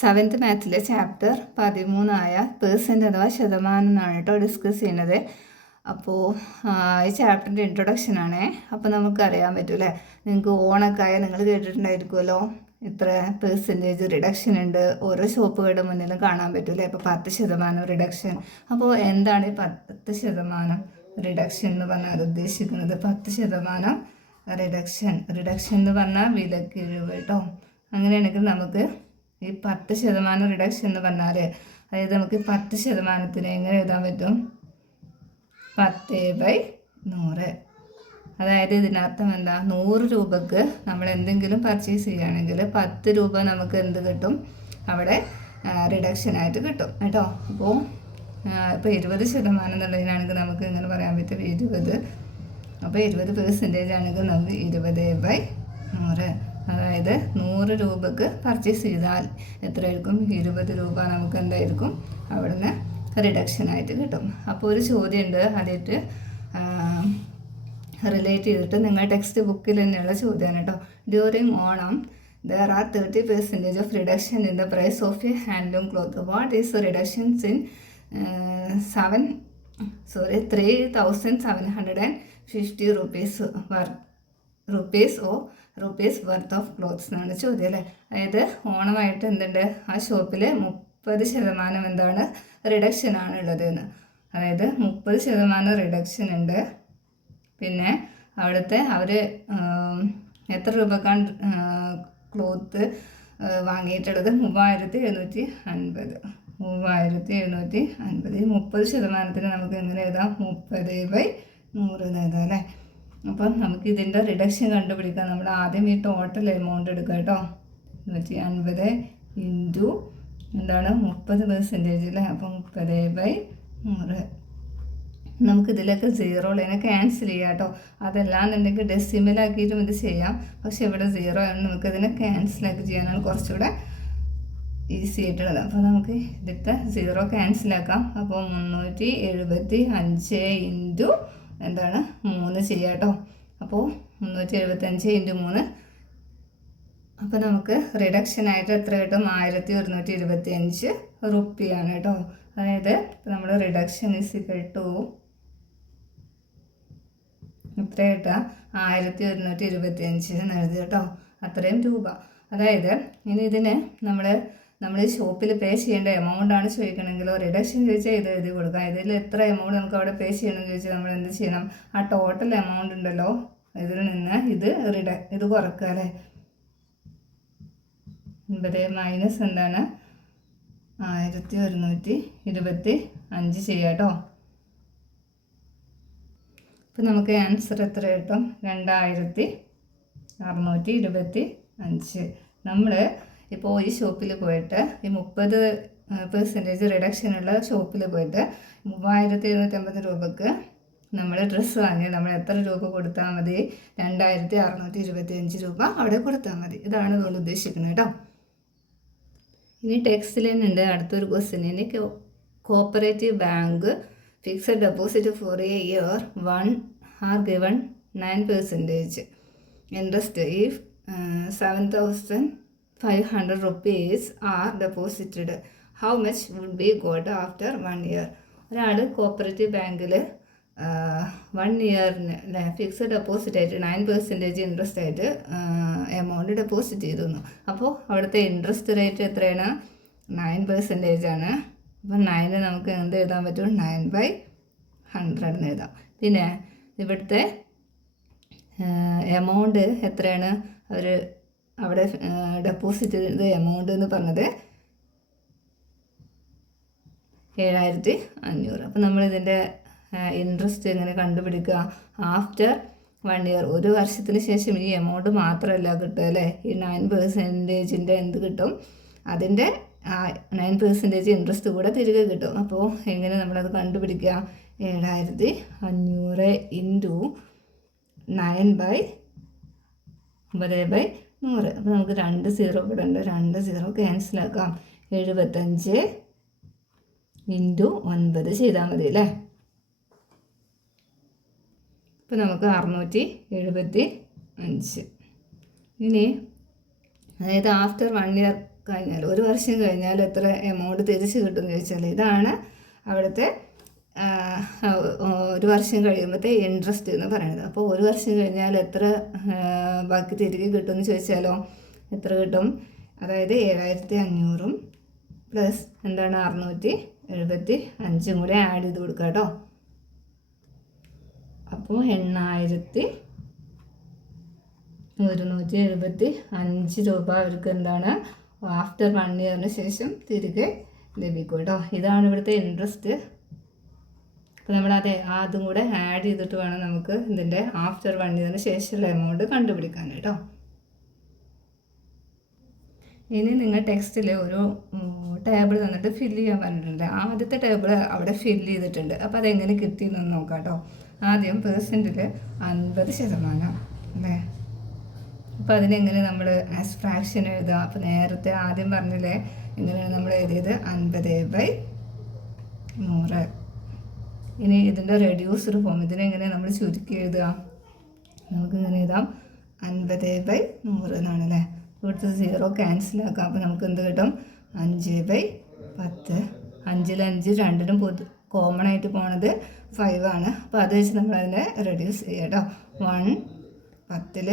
Seventh മാത്സിലെ chapter 13 percent അഥവാ ശതമാനം എന്നാണ് കേട്ടോ ഡിസ്കസ് ചെയ്യുന്നത്. അപ്പോൾ ഈ ചാപ്റ്ററിൻ്റെ ഇൻട്രൊഡക്ഷനാണേ. അപ്പോൾ നമുക്കറിയാൻ പറ്റും അല്ലേ, നിങ്ങൾക്ക് ഓണക്കായ നിങ്ങൾ കേട്ടിട്ടുണ്ടായിരിക്കുമല്ലോ, ഇത്ര പെർസെൻറ്റേജ് റിഡക്ഷൻ ഉണ്ട്, ഓരോ ഷോപ്പുകളുടെ മുന്നിലും കാണാൻ പറ്റൂലേ. അപ്പോൾ 10% റിഡക്ഷൻ. അപ്പോൾ എന്താണ് ഈ 10% റിഡക്ഷൻ എന്ന് പറഞ്ഞാൽ ഉദ്ദേശിക്കുന്നത്? 10% റിഡക്ഷൻ എന്ന് പറഞ്ഞാൽ വിലക്കിഴിവ് കേട്ടോ. അങ്ങനെയാണെങ്കിൽ നമുക്ക് ഈ 10% റിഡക്ഷൻ എന്ന് പറഞ്ഞാൽ, അതായത് നമുക്ക് 10% എങ്ങനെ എഴുതാൻ പറ്റും? 10/100. അതായത് ഇതിനർത്ഥം എന്താ? 100 രൂപക്ക് നമ്മൾ എന്തെങ്കിലും പർച്ചേസ് ചെയ്യുകയാണെങ്കിൽ 10 രൂപ നമുക്ക് എന്ത് കിട്ടും? അവിടെ റിഡക്ഷനായിട്ട് കിട്ടും കേട്ടോ. അപ്പോൾ 20% എന്നുള്ളതിനാണെങ്കിൽ നമുക്ക് എങ്ങനെ പറയാൻ പറ്റും? 20. അപ്പോൾ 20% ആണെങ്കിൽ നമുക്ക് 20/100. അതായത് 100 രൂപക്ക് പർച്ചേസ് ചെയ്താൽ എത്രയായിരിക്കും? 20 രൂപ നമുക്ക് എന്തായിരിക്കും അവിടുന്ന് റിഡക്ഷനായിട്ട് കിട്ടും. അപ്പോൾ ഒരു ചോദ്യമുണ്ട്, അതിട്ട് റിലേറ്റ് ചെയ്തിട്ട് നിങ്ങൾ ടെക്സ്റ്റ് ബുക്കിൽ തന്നെയുള്ള ചോദ്യമാണ് കേട്ടോ. During Onam there are 30% of reduction in the price of a handloom cloth. What is the reductions in 3,750 rupees worth of clothes എന്നാണ് ചോദ്യം അല്ലേ. അതായത് ഓണമായിട്ട് എന്തുണ്ട്? ആ ഷോപ്പിൽ 30% എന്താണ് റിഡക്ഷനാണ് ഉള്ളത് എന്ന്. അതായത് 30% റിഡക്ഷൻ ഉണ്ട്. പിന്നെ അവിടുത്തെ അവർ എത്ര രൂപക്കാണ് ക്ലോത്ത് വാങ്ങിയിട്ടുള്ളത്? 3,750. 3,750. ഈ 30% നമുക്ക് എങ്ങനെ എഴുതാം? 30/100 എന്ന് എഴുതാം അല്ലേ. അപ്പം നമുക്ക് ഇതിൻ്റെ റിഡക്ഷൻ കണ്ടുപിടിക്കാം. നമ്മൾ ആദ്യം ഈ ടോട്ടൽ എമൗണ്ട് എടുക്കുക കേട്ടോ. 150 ഇൻറ്റു എന്താണ് 30% അല്ലേ. അപ്പം 30/100. നമുക്കിതിലൊക്കെ 0 ഉള്ളതിനെ ക്യാൻസൽ ചെയ്യാം കേട്ടോ. അതല്ലാന്നുണ്ടെങ്കിൽ ഡെസിമലാക്കിയിട്ടും ഇത് ചെയ്യാം. പക്ഷെ ഇവിടെ 0 ആണ്, നമുക്കതിനെ ക്യാൻസലാക്കി ചെയ്യാനാണ് കുറച്ചുകൂടെ ഈസി ആയിട്ടുള്ളത്. അപ്പോൾ നമുക്ക് ഇതിലത്തെ 0 ക്യാൻസലാക്കാം. അപ്പോൾ 375 ഇൻറ്റു എന്താണ് 3 ചെയ്യാം കേട്ടോ. അപ്പോൾ 375 ഇൻറ്റു 3. അപ്പോൾ നമുക്ക് റിഡക്ഷനായിട്ട് എത്ര കിട്ടും? 1,125 റുപ്പിയാണ് കേട്ടോ. അതായത് നമ്മൾ റിഡക്ഷൻ = എത്ര കിട്ടുക? 1,125 എന്ന് എഴുതി കേട്ടോ. അത്രയും രൂപ. അതായത് ഇനി ഇതിന് നമ്മൾ ഷോപ്പിൽ പേ ചെയ്യേണ്ട എമൗണ്ടാണ് ചോദിക്കണമെങ്കിലോ റിഡക്ഷൻ ചോദിച്ചാൽ ഇത് എഴുതി കൊടുക്കുക. ഇതിൽ എത്ര എമൗണ്ട് നമുക്ക് അവിടെ പേ ചെയ്യണമെന്ന് ചോദിച്ചാൽ നമ്മൾ എന്ത് ചെയ്യണം? ആ ടോട്ടൽ എമൗണ്ട് ഉണ്ടല്ലോ, ഇതിൽ നിന്ന് ഇത് കുറക്കുക അല്ലേ. 50 മൈനസ് എന്താണ് 1,125 ചെയ്യാം കേട്ടോ. ഇപ്പം നമുക്ക് ആൻസർ എത്ര കിട്ടും? 2,625. നമ്മൾ ഇപ്പോൾ ഈ ഷോപ്പിൽ പോയിട്ട് ഈ 30% റിഡക്ഷനുള്ള ഷോപ്പിൽ പോയിട്ട് 3,750 രൂപക്ക് നമ്മൾ ഡ്രസ്സ് വാങ്ങി നമ്മൾ എത്ര രൂപ കൊടുത്താൽ മതി? 2,625 രൂപ അവിടെ കൊടുത്താൽ മതി. ഇതാണ് ഇതുകൊണ്ട് ഉദ്ദേശിക്കുന്നത് കേട്ടോ. ഇനി ടെക്സ്റ്റിൽ തന്നെ ഉണ്ട് അടുത്തൊരു ക്വസ്റ്റ്യൻ. ഇനി cooperative bank fixed deposit for a year 1 are given 9% interest if 7,500 rupees are deposited. How much would be got after 1 year? ഒരാൾ കോപ്പറേറ്റീവ് ബാങ്കിൽ 1 ഇയറിന് അല്ലേ ഫിക്സഡ് ഡെപ്പോസിറ്റ് ആയിട്ട് 9% ഇൻട്രസ്റ്റ് ആയിട്ട് എമൗണ്ട് ഡെപ്പോസിറ്റ് ചെയ്തു. അപ്പോൾ അവിടുത്തെ ഇൻട്രസ്റ്റ് റേറ്റ് എത്രയാണ്? 9% ആണ്. അപ്പം 9 നമുക്ക് എന്ത് എഴുതാൻ പറ്റും? 9/100 എന്ന് എഴുതാം. പിന്നെ ഇവിടുത്തെ എമൗണ്ട് എത്രയാണ്? അവർ അവിടെ ഡെപ്പോസിറ്റ് ചെയ്ത എമൗണ്ട് എന്ന് പറഞ്ഞത് 7,500. അപ്പോൾ നമ്മളിതിൻ്റെ ഇൻട്രസ്റ്റ് എങ്ങനെ കണ്ടുപിടിക്കുക? ആഫ്റ്റർ 1 ഇയർ, ഒരു വർഷത്തിന് ശേഷം ഈ എമൗണ്ട് മാത്രമല്ല കിട്ടുക അല്ലേ, ഈ 9% എന്ത് കിട്ടും? അതിൻ്റെ 9% ഇൻട്രസ്റ്റ് കൂടെ തിരികെ കിട്ടും. അപ്പോൾ എങ്ങനെ നമ്മളത് കണ്ടുപിടിക്കുക? 7,500 ഇൻറ്റു 9/100. അപ്പോൾ നമുക്ക് 2 0 ഇടേണ്ട, 2 0 ക്യാൻസലാക്കാം. 75 ഇൻറ്റു 9 ചെയ്താൽ മതി അല്ലേ. ഇപ്പോൾ നമുക്ക് 675. ഇനി അതായത് ആഫ്റ്റർ 1 ഇയർ കഴിഞ്ഞാൽ 1 വർഷം കഴിഞ്ഞാൽ എത്ര എമൗണ്ട് തിരിച്ച് കിട്ടുമെന്ന് ചോദിച്ചാൽ ഇതാണ് അവിടുത്തെ 1 വർഷം കഴിയുമ്പോഴത്തെ ഇൻട്രസ്റ്റ് എന്ന് പറയുന്നത്. അപ്പോൾ 1 വർഷം കഴിഞ്ഞാൽ എത്ര ബാക്കി തിരികെ കിട്ടുമെന്ന് ചോദിച്ചാലോ എത്ര കിട്ടും? അതായത് 7500 പ്ലസ് എന്താണ് 675 കൂടെ ആഡ് ചെയ്ത് കൊടുക്കുക കേട്ടോ. അപ്പോൾ 8175 രൂപ അവർക്ക് എന്താണ് ആഫ്റ്റർ 1 ഇയറിന് ശേഷം തിരികെ ലഭിക്കും കേട്ടോ. ഇതാണ് ഇവിടുത്തെ ഇൻട്രസ്റ്റ്. അപ്പോൾ നമ്മളത് അതും കൂടെ ആഡ് ചെയ്തിട്ട് വേണം നമുക്ക് ഇതിൻ്റെ ആഫ്റ്റർ 1 ഇയറിന് ശേഷമുള്ള എമൗണ്ട് കണ്ടുപിടിക്കാൻ കേട്ടോ. ഇനി നിങ്ങൾ ടെക്സ്റ്റിൽ ഒരു ടേബിൾ തന്നിട്ട് ഫില്ല് ചെയ്യാൻ പറഞ്ഞിട്ടുണ്ട്. ആദ്യത്തെ ടേബിൾ അവിടെ ഫില്ല് ചെയ്തിട്ടുണ്ട്. അപ്പോൾ അതെങ്ങനെ കിട്ടിയെന്ന് നോക്കാം കേട്ടോ. ആദ്യം പെർസെൻറ്റിൽ 50% അല്ലേ. അപ്പോൾ അതിനെങ്ങനെ നമ്മൾ ആസ് ഫ്രാക്ഷൻ എഴുതുക? അപ്പോൾ നേരത്തെ ആദ്യം പറഞ്ഞില്ലേ ഇങ്ങനെയാണ് നമ്മൾ എഴുതിയത് 50/100. ഇനി ഇതിൻ്റെ റെഡ്യൂസ്ഡ് ഫോം ഇതിനെങ്ങനെ നമ്മൾ ചുരുക്കി എഴുതുക? നമുക്കിങ്ങനെ എഴുതാം 50/100 എന്നാണ് അല്ലേ. ഇവിടുത്തെ 0 ക്യാൻസലാക്കാം. അപ്പോൾ നമുക്ക് എന്ത് കിട്ടും? 5/10. 5ൽ 5 രണ്ടിനും കോമൺ ആയിട്ട് പോണത് 5 ആണ്. അപ്പോൾ അത് വെച്ച് നമ്മളതിനെ റെഡ്യൂസ് ചെയ്യാം കേട്ടോ. 1 10ൽ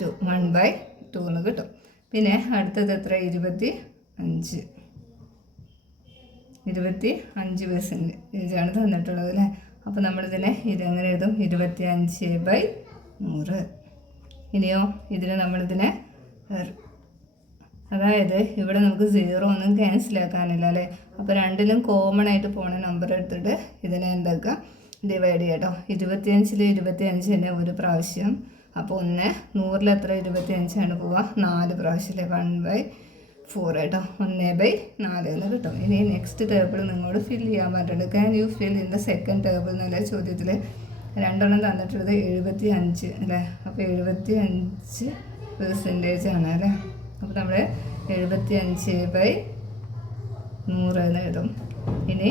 2 1/2 എന്ന് കിട്ടും. പിന്നെ അടുത്തത് എത്ര? 25% തന്നിട്ടുള്ളത് അല്ലേ. അപ്പോൾ നമ്മളിതിനെ ഇതെങ്ങനെ എഴുതും? 25/100. ഇനിയോ ഇതിന് നമ്മളിതിനെ അതായത് ഇവിടെ നമുക്ക് 0 ഒന്നും ക്യാൻസലാക്കാനില്ല അല്ലേ. അപ്പോൾ രണ്ടിലും കോമൺ ആയിട്ട് പോണ നമ്പർ എടുത്തിട്ട് ഇതിനെ എന്താക്കുക? ഡിവൈഡ് ചെയ്യാം കേട്ടോ. 25ൽ 25 തന്നെ ഒരു പ്രാവശ്യം. അപ്പോൾ 100ൽ എത്ര? 25 പോവുക 4 പ്രാവശ്യം അല്ലേ. 1/4 കേട്ടോ. 1/4 എന്ന് കിട്ടും. ഇനി നെക്സ്റ്റ് ടേബിൾ നിങ്ങളോട് ഫില്ല് ചെയ്യാൻ പറഞ്ഞിട്ടുണ്ട്. Can you fill in the second table എന്നല്ല ചോദ്യത്തിൽ 2 തന്നിട്ടുള്ളത് 75 അല്ലേ. അപ്പോൾ 75% ആണ് അല്ലേ. അപ്പോൾ നമ്മൾ 75/100 എന്ന് എഴുതും. ഇനി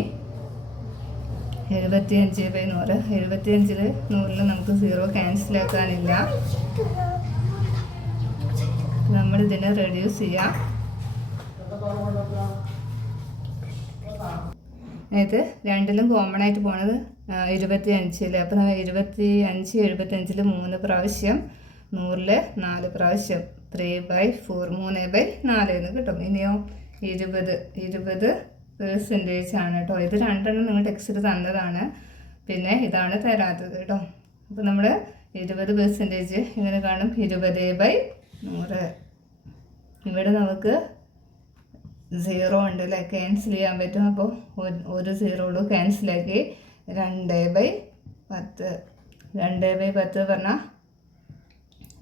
75/100 75ൽ 100ൽ നമുക്ക് 0 ക്യാൻസലാക്കാനില്ല. നമ്മളിതിനെ റെഡ്യൂസ് ചെയ്യാം. അതായത് രണ്ടിലും കോമൺ ആയിട്ട് പോണത് 25 അപ്പോൾ 25 75ൽ 3 പ്രാവശ്യം 100ൽ 4 പ്രാവശ്യം 3/4 3/4 എന്ന് കിട്ടും. ഇനിയോ 20% ആണ് കേട്ടോ. ഇത് 2 നിങ്ങൾ ടെക്സ്റ്റിൽ തന്നതാണ്. പിന്നെ ഇതാണ് തരാത്തത് കേട്ടോ. അപ്പോൾ നമ്മൾ 20% ഇങ്ങനെ കാണും 20/100. ഇവിടെ നമുക്ക് 0 ഉണ്ട് അല്ലേ. ക്യാൻസൽ ചെയ്യാൻ പറ്റും. അപ്പോൾ ഒരു 0 ഉള്ളൂ. ക്യാൻസലാക്കി 2/10. 2/10 പറഞ്ഞാൽ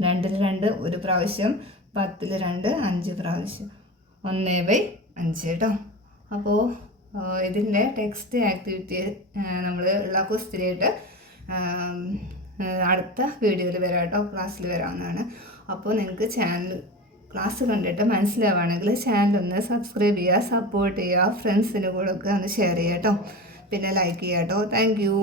2ൽ 2 ഒരു പ്രാവശ്യം. 10ൽ 2 5 പ്രാവശ്യം. 1/5 കേട്ടോ. അപ്പോൾ ഇതിൻ്റെ ടെക്സ്റ്റ് ആക്ടിവിറ്റി നമ്മൾ ഉള്ള ക്വസ്റ്റ്യനായിട്ട് അടുത്ത വീഡിയോയിൽ വരാം കേട്ടോ. ക്ലാസ്സിൽ വരാവുന്നതാണ്. അപ്പോൾ നിങ്ങൾക്ക് ചാനൽ ക്ലാസ് കണ്ടിട്ട് മനസ്സിലാവുകയാണെങ്കിൽ ചാനലൊന്ന് സബ്സ്ക്രൈബ് ചെയ്യുക, സപ്പോർട്ട് ചെയ്യുക, ഫ്രണ്ട്സിന് കൂടെ ഒക്കെ ഒന്ന് ഷെയർ ചെയ്യുക കേട്ടോ. പിന്നെ ലൈക്ക് ചെയ്യുക കേട്ടോ. Thank you.